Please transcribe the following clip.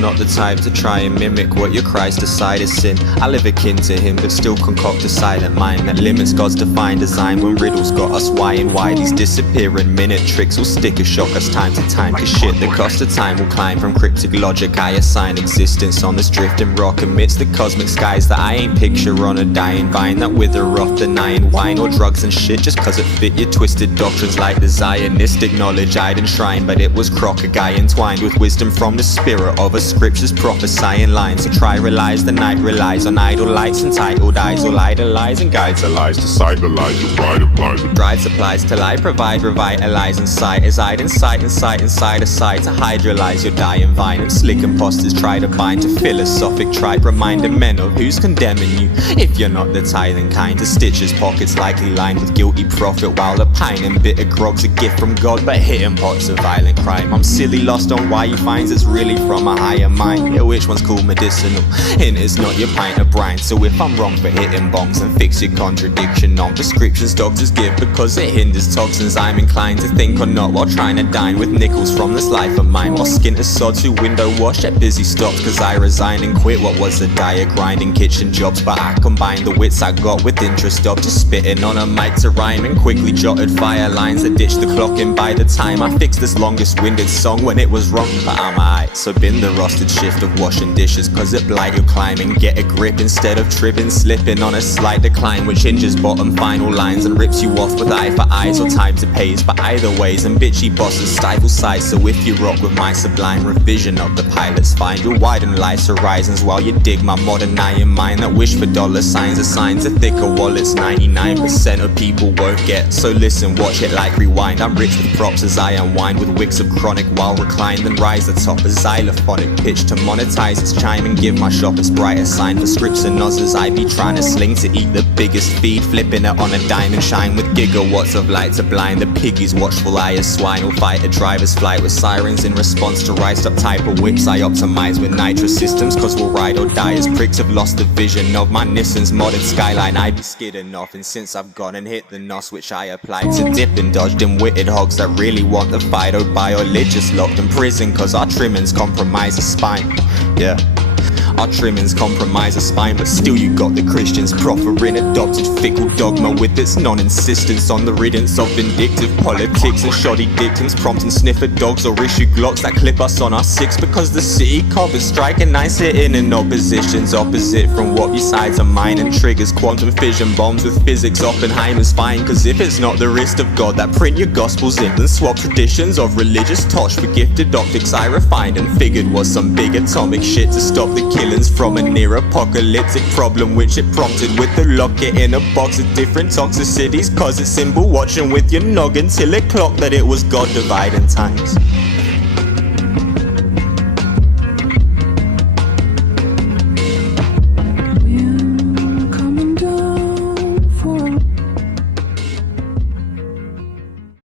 I'm not the type to try and mimic what your Christ decided sin. I live akin to him, but still concoct a silent mind that limits God's defined design. When riddles got us why and why these disappearing minute tricks will stick or shock us time to time. Cause shit, the cost of time will climb from cryptic logic. I assign existence on this drifting rock amidst the cosmic skies that I ain't picture on a dying vine that wither off denying wine or drugs and shit just cause it fit your twisted doctrines like the Zionistic knowledge I'd enshrine. But it was crock, a guy entwined with wisdom from the spirit of a scripture's prophesying lines. So try realize the night relies on idle lights, entitled eyes will idolize and guides the lies to sight the lies your pride implies. Drive supplies till I provide, revitalize and sight as I'd incite inside a sight to hydrolyze your dying vine. And slick imposters try to bind to philosophic tribe, reminding men of who's condemning you if you're not the tithing kind. To stitch his pockets likely lined with guilty profit, while the pine and bitter grog's a gift from God, but hitting pots a violent crime. I'm silly lost on why he finds it's really from a higher mind. Yeah, which one's called medicinal? Hint it's not your pint of brine. So if I'm wrong for hitting bongs, and fix your contradiction on prescriptions doctors give because it hinders toxins, I'm inclined to think or not while trying to dine with nickels from this life of mine, while skin to sods who window wash at busy stops cause I resign and quit what was a dire grinding kitchen jobs. But I combined the wits I got with interest of just spitting on a mic to rhyme and quickly jotted fire lines that ditched the clock. And by the time I fixed this longest winded song when it was wrong, but I'm alright. So bin the rusted shift of washing dishes cause it blight your climbing. Get a grip instead of tripping, slipping on a slight decline which hinges bottom final lines and rips you off with eye for eyes or time to pays. But either ways and bitchy bosses stifle sight. So if you rock with my sublime revision of the pilot's find, you'll widen life's horizons while you dig my modern iron mind that wish for dollar signs assigned to thicker wallets 99% of people won't get. So listen, watch it like rewind. I'm rich with props as I unwind with wicks of chronic while reclined and rise atop a xylophonic pitch to monetize its chime and give my shop its brighter sign for scripts and nozzles I be trying to sling to eat the biggest feed, flipping it on a dime and shine with gigawatts of light to blind the piggies watchful eye as swine will fight a driver's flight with sirens in response to rise up type of whips I optimize with nitro systems cause we'll ride or die as pricks have lost the vision of my Nissan's modern skyline I be skidding off. And since I've gone and hit the nos which I applied to dip and dodge them witted hogs that really want the fight or biologists locked in prison cause our trimmings compromise the spine. Yeah, our trimmings compromise a spine, but still you got the Christians proffering adopted fickle dogma with its non-insistence on the riddance of vindictive politics and shoddy dictums prompting sniffer dogs or issue glocks that clip us on our six because the city cop is striking nice sitting in oppositions opposite from what besides are mine and triggers quantum fission bombs with physics. Oppenheimer's fine cause if it's not the wrist of God that print your gospels in and swap traditions of religious tosh for gifted optics I refined and figured was some big atomic shit to stop the killings from a near apocalyptic problem which it prompted with the locket in a box of different toxicities cause it's symbol watching with your noggin till it clocked that it was God dividing times.